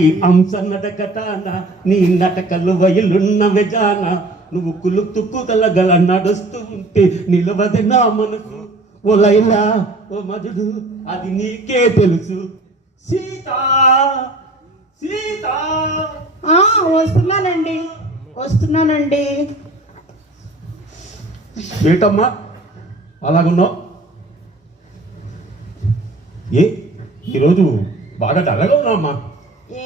ఈ అంశ నటకటాన నీ నటకలు వయలున్న వెజాన నువ్వు కులుతుక్కుదలగల నడుస్తూ ఉంటే నిలవది నా మనసు. ఓ లైలా ఓ మధుడు అది నీకే తెలుసు. సీత సీత వస్తున్నానండి. ఏంటమ్మా అలాగున్నావు? ఈరోజు బాగా డల్లగా ఉన్నావమ్మా.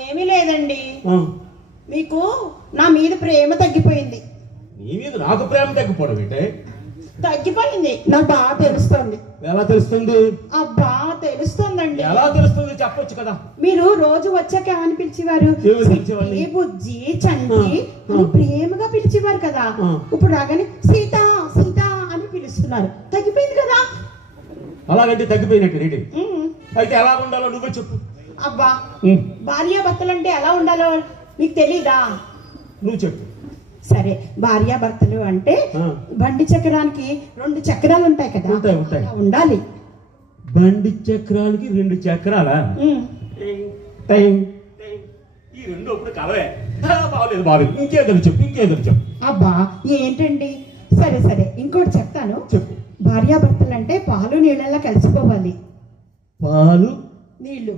ఏమీ లేదండి, మీకు నా మీద ప్రేమ తగ్గిపోయింది. నీ మీద నాకు ప్రేమ తగ్గిపోవడం ఏంటే? తగ్గిపోయింది, నాకు బాగా తెలుస్తుంది. ఎలా తెలుస్తుంది? అబ్బా తెలుస్తుందండి. ఎలా తెలుస్తుంది చెప్పొచ్చు కదా. మీరు రోజు వచ్చాక ఏమని పిలిచేవారు? ఏ బుజ్జి చంటి అని ప్రేమగా పిలిచేవారు కదా. ఇప్పుడు రాగానే సీత సీత అని పిలుస్తున్నారు. తగ్గిపోయింది కదా. అలాగంటే తగ్గిపోయినట్టు రేటి. అయితే ఎలా ఉండాలో నువ్వే చెప్పు. అబ్బా భార్యాభర్తలు అంటే ఎలా ఉండాలో నీకు తెలీదా? నువ్వు చెప్పు. సరే, భార్యాభర్తలు అంటే బండి చక్రానికి 2 చక్రాలు ఉంటాయి కదా, ఉంటాయి. ఉండాలి. బండి చక్రానికి 2 చక్రాలా? ఈ 2 ఇప్పుడు కలవే. బాగలేదు. ఇంకేదో చెప్పు. అబ్బా ఏంటండి. సరే ఇంకోటి చెప్తాను. చెప్పు. భార్యాభర్తలు అంటే పాలు నీళ్ళలా కలిసిపోవాలి. పాలు నీళ్లు.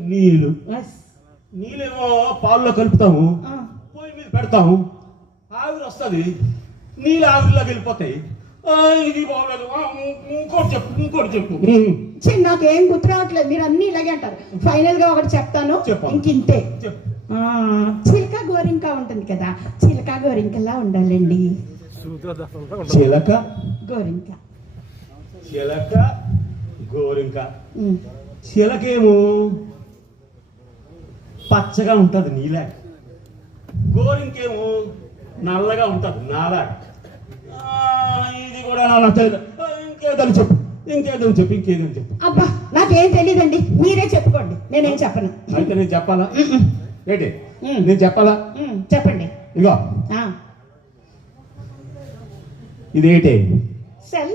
నీళ్ళేమో పాలలో కలుపుతాము, పొయ్యి మీద పెడతాము, ఆవిరి వస్తుంది, నీళ్ళు ఆవిరిలా వెళ్ళిపోతాయి. ఇది బాగలేదు. ఇంకోటి చెప్పు. నాకేం గుర్తు రావట్లేదు, మీరు అన్ని ఇలాగే అంటారు. ఫైనల్ గా ఒకటి చెప్తాను, ఇంకింతే. చిలక గోరింక ఉంటుంది కదా, చిలక గోరింకలా ఉండాలండి. చిలక గోరింక. చిలకేమో పచ్చగా ఉంటది నీలా, గోరింకేమో నల్లగా ఉంటది నాలా. ఇది కూడా ఇంకేదో చెప్పు. అబ్బా నాకేం తెలియదండి, మీరే చెప్పుకోండి, నేనేం చెప్పను. అయితే నేను చెప్పాలా ఏంటి? నేను చెప్పాలా? చెప్పండి. ఇగో ఇదేంటి? సెల్.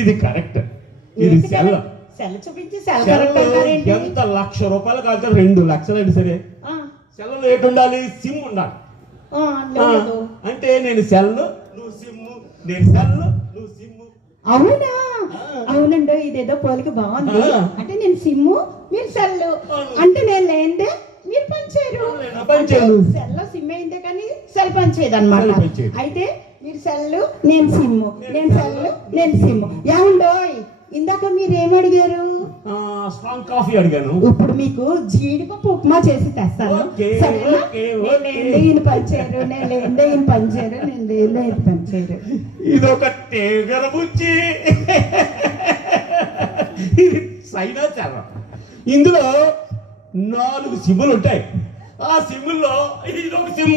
ఇది కరెక్ట్. ఇది సెల్. సెల్ చూపించి ఎంత ₹1,00,000 కాదు, 2 లక్షలు అండి. సరే, సెల్లో ఏంటి ఉండాలి? సిమ్ ఉండాలి. అంటే నేను సెల్ నువ్వు సిమ్, నేను సెల్ నువ్వు సిమ్. అవునా? అవునండి, ఇదేదో పోలిక బాగుంది. అంటే నేను సిమ్ మీరు సెల్, అంటే నేను లేదే మీరు పనిచేయరు. సెల్ సిమ్ అయిందే కానీ సెల్ పనిచేయదు అన్నమాట. అయితే మీరు సెల్ నేను సిమ్, నేను సెల్ నేను సిమ్. ఏముండోయ్ ఇందాక మీరేం అడిగారు? స్ట్రాంగ్ కాఫీ అడిగాను. ఇప్పుడు మీకు జీడిపప్పు ఉప్మా చేసి తెస్తాను. ఈయన పనిచేయరు, నేను లేదే ఈయన పనిచేయరు, నేను లేదే ఈయన పనిచేయరు. ఇదొక తేగర బుచ్చి. ఇది సైనా చాలా. ఇందులో 4 సిమ్ములు ఉంటాయి. ఆ సిమ్ముల్లో ఇదొక సిమ్.